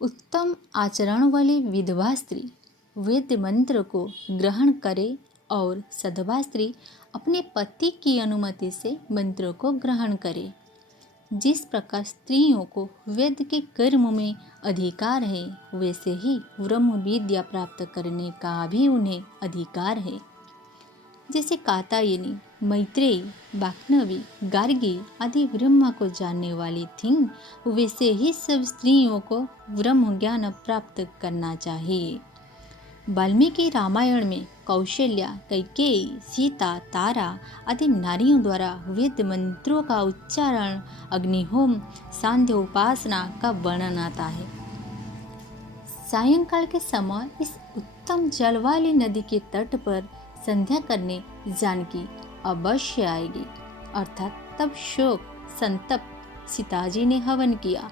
उत्तम आचरण वाली विधवा स्त्री वेद मंत्र को ग्रहण करे और सधवा स्त्री अपने पति की अनुमति से मंत्रों को ग्रहण करे। जिस प्रकार स्त्रियों को वेद के कर्म में अधिकार है, वैसे ही ब्रह्म विद्या प्राप्त करने का भी उन्हें अधिकार है। जैसे कात्यायनी, मैत्रेयी, वाग्देवी, गार्गी आदि ब्रह्म को जानने वाली थीं, वैसे ही सब स्त्रियों को ब्रह्म ज्ञान प्राप्त करना चाहिए। वाल्मीकि रामायण में कौशल्या, कैकेयी, सीता, तारा आदि नारियों द्वारा वेद मंत्रों का उच्चारण, अग्निहोम, सांध्य उपासना का वर्णन आता है। सायंकाल के समय इस उत्तम जल वाली नदी के तट पर संध्या करने जानकी अवश्य आएगी। अर्थात तब शोक संतप्त सीताजी ने हवन किया।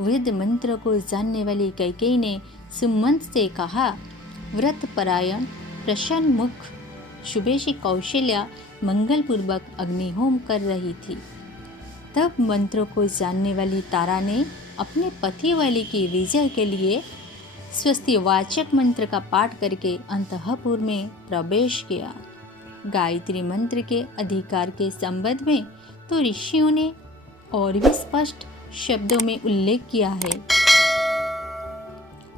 वेद मंत्र को जानने वाली कैकेयी ने सुमंत से कहा, व्रत परायण प्रसन्न मुख शुभेशी कौशल्या मंगलपूर्वक अग्निहोम कर रही थी। तब मंत्रों को जानने वाली तारा ने अपने पति वाली की विजय के लिए स्वस्तिवाचक मंत्र का पाठ करके अंतःपुर में प्रवेश किया। गायत्री मंत्र के अधिकार के संबंध में तो ऋषियों ने और भी स्पष्ट शब्दों में उल्लेख किया है।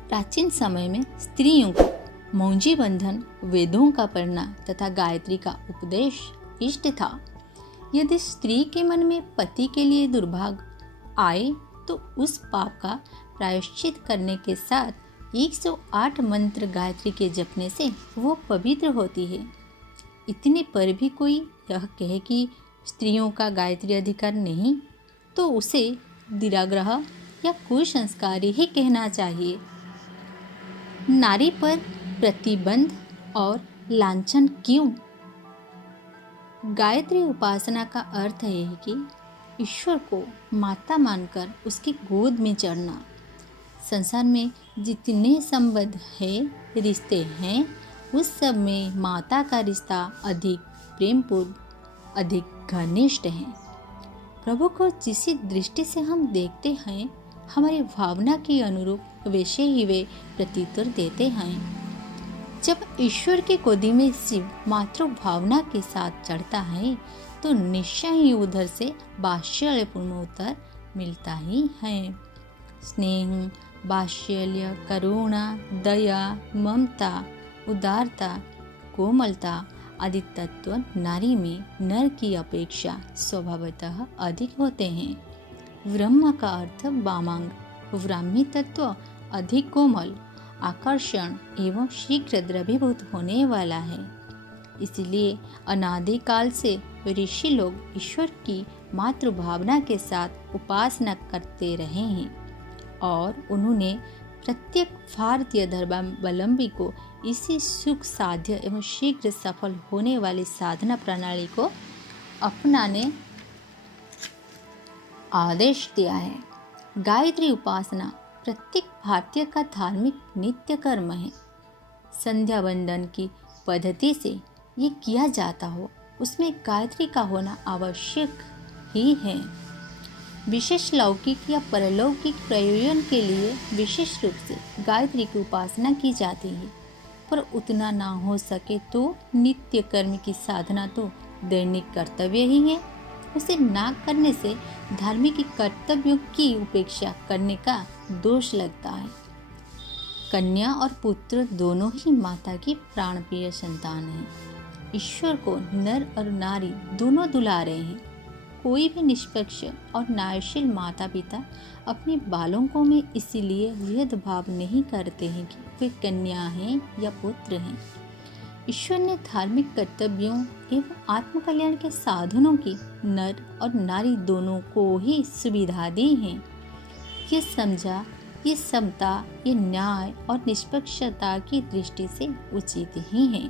प्राचीन समय में स्त्रियों को मौंजी बंधन, वेदों का पढ़ना तथा गायत्री का उपदेश इष्ट था। यदि स्त्री के मन में पति के लिए दुर्भाग्य आए तो उस पाप का प्रायश्चित करने के साथ 108 मंत्र गायत्री के जपने से वो पवित्र होती है। इतने पर भी कोई यह कहे कि स्त्रियों का गायत्री अधिकार नहीं, तो उसे दुराग्रह या कुसंस्कारी ही कहना चाहिए। नारी पर प्रतिबंध और लांछन क्यों? गायत्री उपासना का अर्थ है कि ईश्वर को माता मानकर उसकी गोद में चढ़ना। संसार में जितने संबंध है, रिश्ते हैं, उस सब में माता का रिश्ता अधिक प्रेमपूर्ण, अधिक घनिष्ठ है। प्रभु को जिस दृष्टि से हम देखते हैं, हमारी भावना के अनुरूप वैसे ही वे प्रत्युत्तर देते हैं। जब ईश्वर की गोदी में शिव मातृ भावना के साथ चढ़ता है, तो निश्चय ही उधर से वात्सल्यपूर्ण उत्तर मिलता ही है। स्नेह, वात्सल्य, करुणा, दया, ममता, उदारता, कोमलता आदि तत्व नारी में नर की अपेक्षा स्वभावतः अधिक होते हैं। ब्रह्म का अर्थ वामांग, ब्राह्मी तत्व अधिक कोमल, आकर्षण एवं शीघ्र द्रवीभूत होने वाला है। इसलिए अनादिकाल से ऋषि लोग ईश्वर की मातृभावना के साथ उपासना करते रहे हैं और उन्होंने प्रत्येक भारतीय धर्मावलंबी को इसी सुख साध्य एवं शीघ्र सफल होने वाली साधना प्रणाली को अपनाने आदेश दिया है। गायत्री उपासना प्रत्येक भारतीय का धार्मिक नित्य कर्म है। संध्या वंदन की पद्धति से ये किया जाता हो, उसमें गायत्री का होना आवश्यक ही है। विशेष लौकिक या परलौकिक प्रयोजन के लिए विशेष रूप से गायत्री की उपासना की जाती है, पर उतना ना हो सके तो नित्य कर्म की साधना तो दैनिक कर्तव्य ही है। उसे ना करने से धार्मिक कर्तव्यों की उपेक्षा करने का दोष लगता है। कन्या और पुत्र दोनों ही माता की प्राणप्रिय संतान हैं। ईश्वर को नर और नारी दोनों दुलारे हैं। कोई भी निष्पक्ष और न्यायशील माता पिता अपने बालकों में इसीलिए भेदभाव नहीं करते हैं कि वे कन्या हैं या पुत्र हैं। ईश्वर ने धार्मिक कर्तव्यों एवं आत्मकल्याण के साधनों की नर और नारी दोनों को ही सुविधा दी है। ये समझा, ये समता, ये न्याय और निष्पक्षता की दृष्टि से उचित ही है।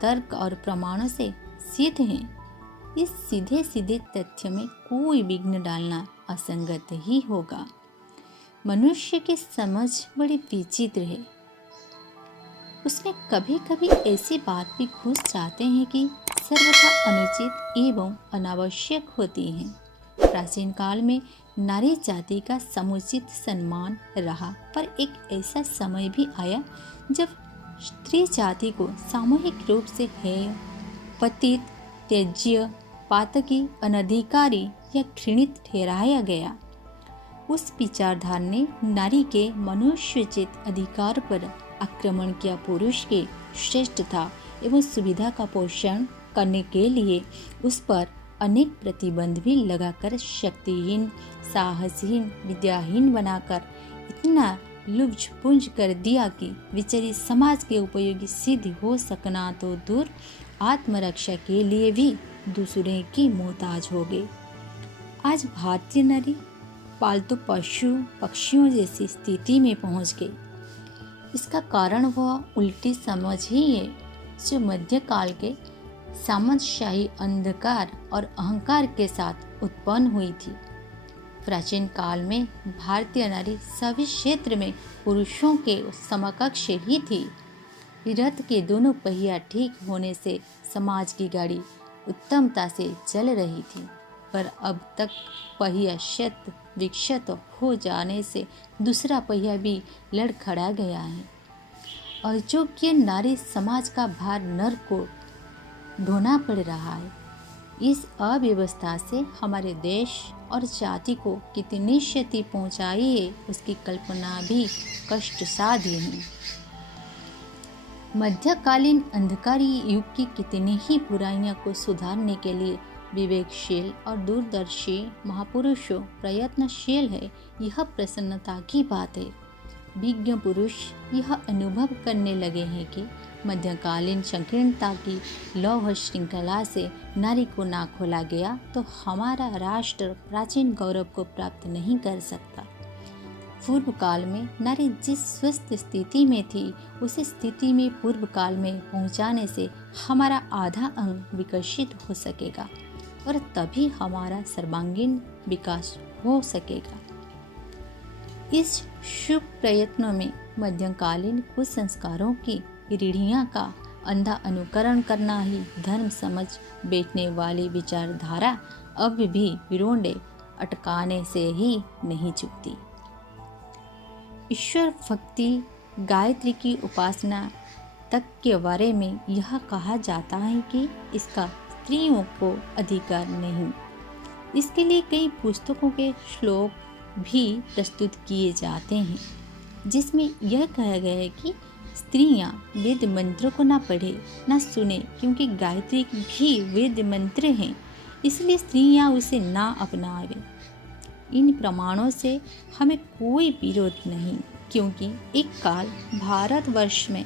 तर्क और प्रमाणों से सिद्ध है। इस सीधे सीधे तथ्य में कोई विघ्न डालना असंगत ही होगा। मनुष्य की समझ बड़ी विचित्र है। उसमें कभी कभी ऐसी बात भी घुस जाते हैं कि सर्वथा अनुचित एवं अनावश्यक होती हैं। प्राचीन काल में नारी जाति का समुचित सम्मान रहा, पर एक ऐसा समय भी आया जब स्त्री जाति को सामूहिक रूप से हेय, पतित, त्याज्य, पातकी, अनधिकारी या घृणित ठहराया गया। उस विचारधारा ने नारी के मनुष्योचित अधिकार पर आक्रमण किया। पुरुष के श्रेष्ठता एवं सुविधा का पोषण करने के लिए उस पर अनेक प्रतिबंध भी लगाकर शक्तिहीन, साहसहीन, विद्याहीन बनाकर इतना लुब्धपुंज कर दिया कि बेचारी समाज के उपयोगी सिद्ध हो सकना तो दूर, आत्मरक्षा के लिए भी दूसरे की मोहताज हो गई। आज भारतीय नारी पालतू पशु पक्षियों जैसी स्थिति में पहुंच गई। इसका कारण वह उल्टी समझ ही है जो मध्यकाल के सामंतशाही अंधकार और अहंकार के साथ उत्पन्न हुई थी। प्राचीन काल में भारतीय नारी सभी क्षेत्र में पुरुषों के समकक्ष ही थी। रथ के दोनों पहिया ठीक होने से समाज की गाड़ी उत्तमता से चल रही थी, पर अब तक पहिया शत विक्षत हो जाने से दूसरा पहिया भी लड़खड़ा गया है। अयोग्य नारी समाज का भार नर को ढोना पड़ रहा है। इस अव्यवस्था से हमारे देश और जाति को कितनी क्षति पहुंचाई है उसकी कल्पना भी कष्टसाध्य है। मध्यकालीन अंधकारी युग की कितनी ही बुराइयों को सुधारने के लिए विवेकशील और दूरदर्शी महापुरुषों प्रयत्नशील है। यह प्रसन्नता की बात है। विज्ञ पुरुष यह अनुभव करने लगे हैं कि मध्यकालीन संकीर्णता की लौह श्रृंखला से नारी को ना खोला गया तो हमारा राष्ट्र प्राचीन गौरव को प्राप्त नहीं कर सकता। पूर्व काल में नारी जिस स्वस्थ स्थिति में थी उसी स्थिति में पूर्व काल में पहुंचाने से हमारा आधा अंग विकसित हो सकेगा और तभी हमारा सर्वांगीण विकास हो सकेगा। इस शुभ प्रयत्नों में मध्यकालीन कुसंस्कारों की रूढ़ियां का अंधा अनुकरण करना ही धर्म समझ बैठने वाली विचारधारा अब भी विरोंडे अटकाने से ही नहीं चुकती। ईश्वर भक्ति, गायत्री की उपासना तक के बारे में यह कहा जाता है कि इसका स्त्रियों को अधिकार नहीं। इसके लिए कई पुस्तकों के श्लोक भी प्रस्तुत किए जाते हैं जिसमें यह कहा गया है कि स्त्रियां वेद मंत्रों को ना पढ़े ना सुने, क्योंकि गायत्री भी वेद मंत्र हैं, इसलिए स्त्रियां उसे ना अपनावे। इन प्रमाणों से हमें कोई विरोध नहीं, क्योंकि एक काल भारतवर्ष में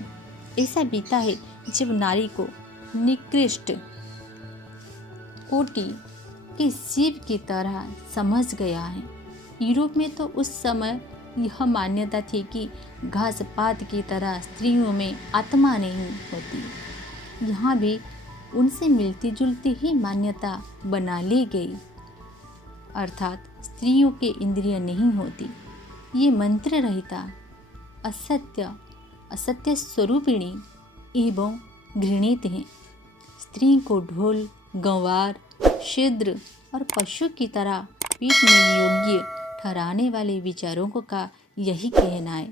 ऐसा बीता है जब नारी को निकृष्ट कोटि के जीव की तरह समझ गया है। यूरोप में तो उस समय यह मान्यता थी कि घास पात की तरह स्त्रियों में आत्मा नहीं होती। यहाँ भी उनसे मिलती जुलती ही मान्यता बना ली गई, अर्थात स्त्रियों के इंद्रिय नहीं होती। ये मंत्र रहता असत्य स्वरूपिणी एवं घृणित हैं। स्त्री को ढोल, गंवार, शूद्र और पशु की तरह पीटने योग्य ठहराने वाले विचारों का यही कहना है।